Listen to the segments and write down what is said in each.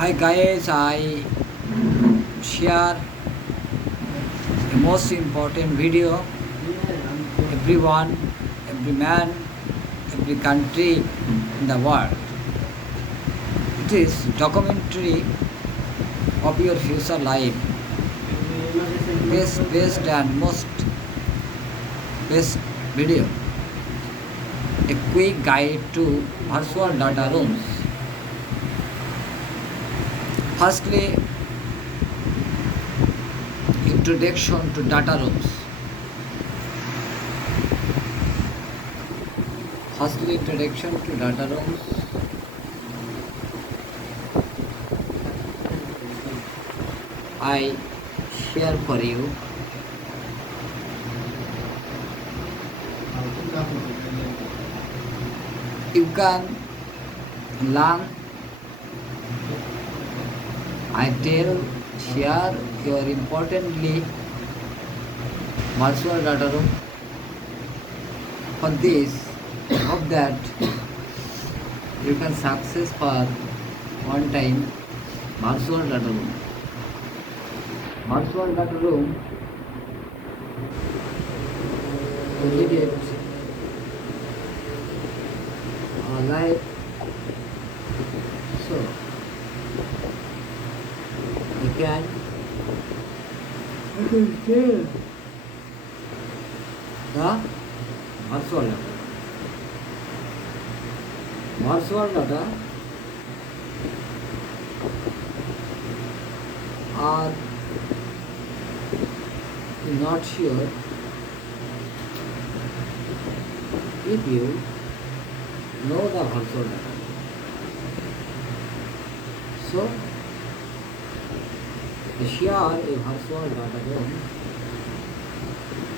Hi guys, I share the most important video. Everyone, every man, every country in the world. It is documentary of your future life. Best and most best video. A quick guide to virtual data rooms. Firstly, introduction to data rooms. Firstly, introduction to data rooms. I share for you. You can learn. I tell, share your importantly virtual data room. For this, I hope that you can success for one time virtual data room. Virtual data room candidate like so. I can share the virtual data. Virtual data are not sure if you know the virtual data. So, to share a virtual data room,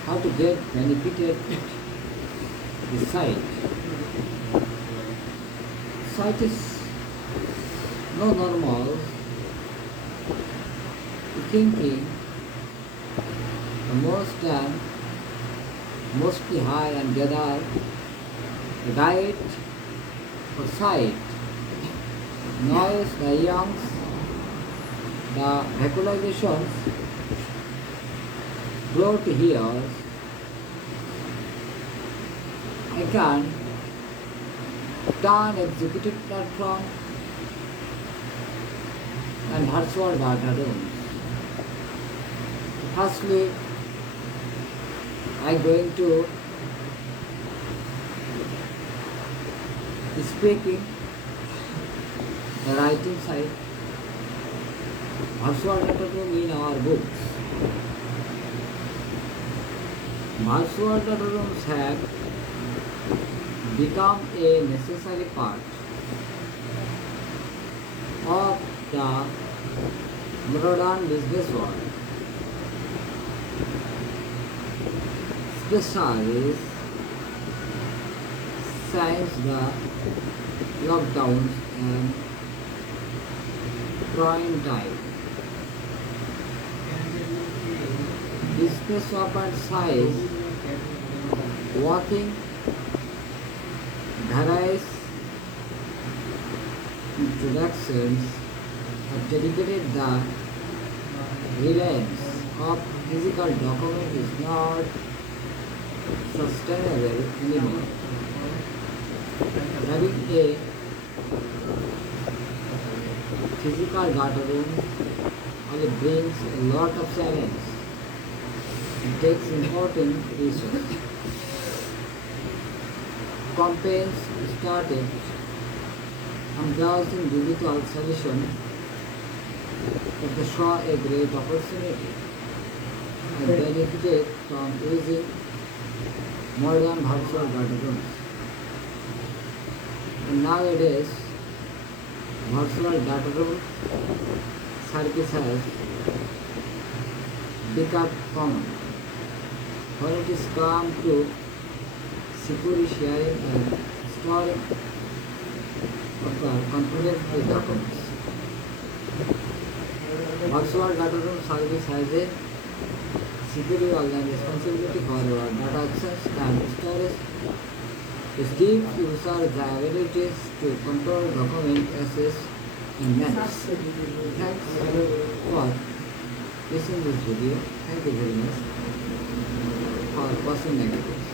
how to get benefited the site. Site is no normal thinking the most and mostly high and gather the diet for site noise the youngs the vocalizations brought here. I can turn executive platform and virtual data rooms. Firstly, I going to speaking the writing side. Virtual data room in our books. Virtual data rooms have become a necessary part of the modern business world. Especially since the lockdowns and prime time. Business open size, working various introductions have dedicated the reliance of physical document is not sustainable anymore. Having a physical data room only brings a lot of challenge. It takes important research. Campaigns started. I'm browsing digital solution that they saw a great opportunity. I benefited from using modern virtual data rooms. And nowadays, virtual data room service has become common. When it is come to security sharing and storing of the confidential documents. Virtual data room service has a security and responsibility for data access and storage. It gives user the abilities to control document access in minutes. Thanks for watching this video. Thank you very much for watching my videos.